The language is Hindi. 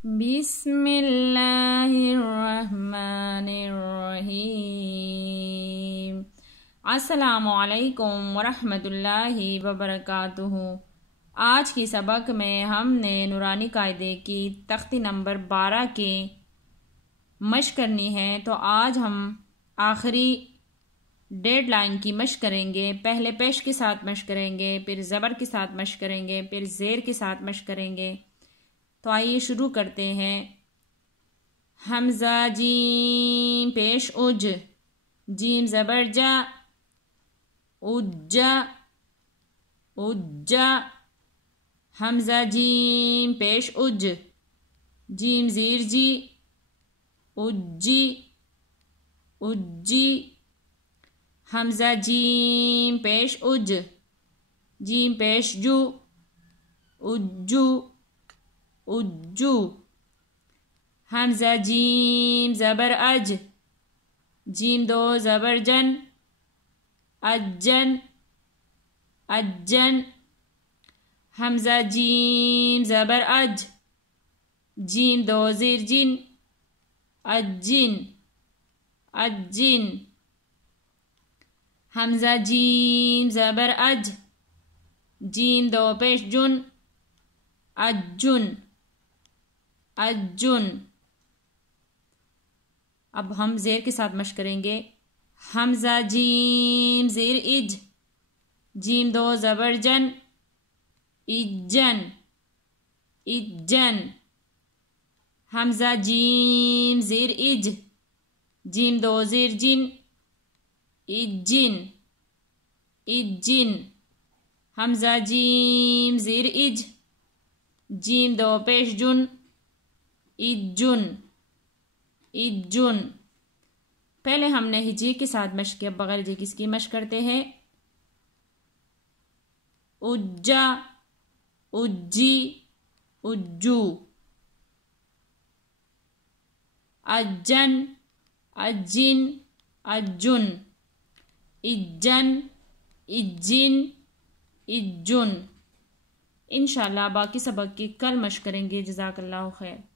बिस्मिल्लाहिर्रहमानिर्रहीम। अस्सलामुअलैकुम वरहमतुल्लाहि वबरकातुहू। आज की सबक में हमने नूरानी कायदे की तख्ती नंबर 12 की मशक करनी है। तो आज हम आखिरी डेडलाइन की मशक करेंगे। पहले पेश के साथ मशक करेंगे, फिर ज़बर के साथ मशक करेंगे, फिर ज़ेर के साथ मशक करेंगे। तो आइए शुरू करते हैं। हमज़ा जीम पेश उज, जीम ज़बर जा, उज्जा उज्जा। हमज़ा जीम पेश उज, जीम ज़ीर जी, उज्जी उज्जी। हमज़ा जीम पेश उज, जीम पेश जू, उज्जू उज्जू। हमज़ा जीम ज़बर अज, जीम दो ज़बर जन, अज्जन अज्जन। हमज़ा जीम ज़बर अज, जीम दो ज़ीर जिन, अज्जिन अज्जिन। हमज़ा जीम ज़बर अज, जीम दो पेश जुन, अज्जुन अज्जुन। अब हम ज़ेर के साथ मशक करेंगे। हमज़ा जीम ज़ेर इज, जीम दो ज़बर जन, इज्जन इज्जन। हमज़ा जीम ज़ेर इज, जीम दो ज़ेर जिन, इज्जिन इज्जिन। हमज़ा जीम ज़ेर इज, जीम दो पेश जुन, इज्जुन इज्जुन। पहले हमने हिजी के साथ मशक किया, बगैर हिजी किसकी मशक करते हैं। उज्जा उज्जी उज्जू। अज्जन अज्जिन अज्जुन। इज्जन इज्जिन इज्जुन। इंशाल्लाह बाकी सबक की कल मशक करेंगे। जज़ाकल्लाहु खैर।